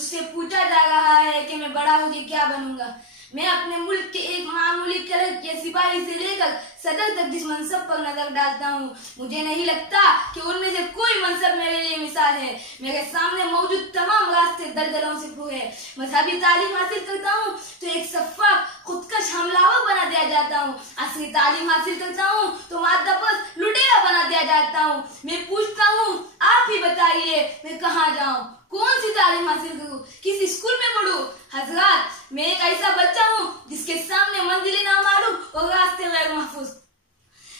मुझसे पूछा जा रहा है कि मैं बड़ा होकर क्या बनूंगा। मैं अपने मुल्क के एक मामूली क्लर्क या सिपाही से लेकर सदर तक जिस मनसब पर नजर डालता हूँ, मुझे नहीं लगता कि उनमें से कोई मनसब मेरे लिए मिसाल है। मेरे सामने मौजूद तमाम रास्ते दलदलों से भरे हैं। मजहबी तालीम हासिल करता हूँ तो एक सफाक खुदकश हमलावर बना दिया जाता हूँ। असली तालीम हासिल करता हूँ तो मादपस लुटेरा बना दिया जाता हूँ। मैं पूछता हूँ, आप ही बताइए मैं कहाँ जाऊँ, कौन सी तालीम हासिल करूँ, किस स्कूल में पढ़ूं? हजरात, मैं एक ऐसा बच्चा हूँ जिसके सामने मंजिलें नामालूम और रास्ते गैर महफूज।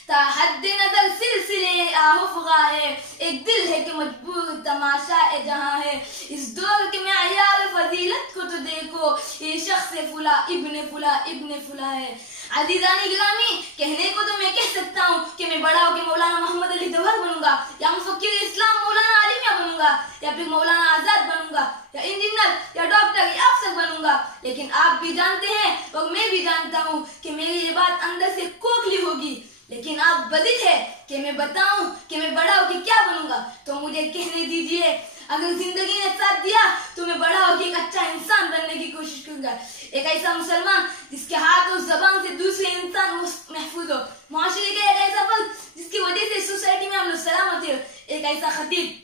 ताहद्दे नजर सिलसिले आहुफगा है, एक दिल है कि मजबूर तमाशा ए जहां है। इस दौर के मेयार फजीलत को तो देखो, ये शख्स फुला इब्ने फुला है। अजीजानी गिरामी, कहने को तो मैं कह सकता हूँ कि मैं बड़ा होकर मौलाना मोहम्मद अली जौहर बनूंगा, या मुफक्किर इस्लाम मौलाना आलिमिया बनूंगा, या फिर मौलाना आजाद बनूंगा, या इंजीनियर या डॉक्टर या अफसर बनूंगा। लेकिन आप भी जानते हैं और मैं भी जानता हूँ कि मेरी ये बात अंदर से खोखली होगी। लेकिन आप बदिल है कि मैं बताऊं कि मैं बड़ा होकर क्या बनूंगा, तो मुझे कहने दीजिए। अगर जिंदगी ने साथ दिया तो मैं बड़ा होकर एक अच्छा इंसान बनने की कोशिश करूंगा, एक ऐसा मुसलमान जिसके हाथ और जबान से दूसरे इंसान महफूज हो, मुआशरे के एक ऐसा फर्द जिसकी वजह से सोसाइटी में हम लोग सलामत है, एक ऐसा खतीब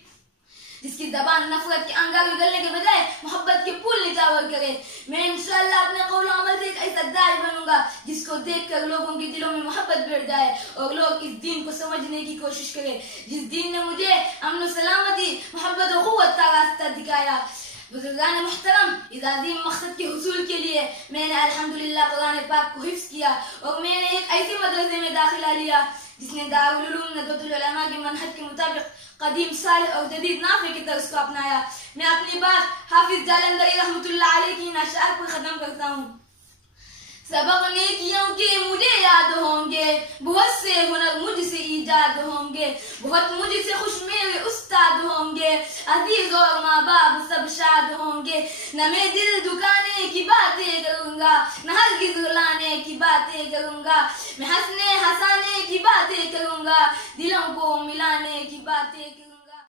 जिसकी जबान नफरत के अंगार उगलने के बजाय मोहब्बत के पुल निचावर करे। मैं इंशाअल्लाह अपने कौल अमल से एक ऐसा दाई बनूंगा जिसको देखकर लोगों के दिलों में मोहब्बत बढ़ जाए और लोग इस दीन को समझने की कोशिश करें, जिस दीन ने मुझे अमन सलामती, मोहब्बत और क़ुव्वत का रास्ता दिखाया। बुजुर्गान मुहतरम, इस अज़ीम मकसद के हुसूल के लिए मैंने अल्हम्दुलिल्लाह कुरान पाक को हिफ्ज़ किया और मैंने एक ऐसे मदरसे में दाखिला लिया जिसने दारुल उलूम नदवतुल उलमा के मनहज के मुताबिक कदीम साल और जदीद नाफे के तर्ज को अपनाया। मैं अपनी बात हाफिज जालंधरी रहमतुल्लाह अलैह की नशार पर खत्म करता हूँ। सबक नेकियों के मुझे याद होंगे, बहुत से हुनर मुझसे ईजाद होंगे, बहुत मुझसे खुश मेरे उस्ताद होंगे, अजीज और माँ बाप सब शाद होंगे। न मैं दिल दुखाने की बातें करूँगा, न हरगिज़ रुलाने की बातें करूँगा, मैं हंसने हंसाने की बातें करूँगा, दिलों को मिलाने की बातें करूँगा।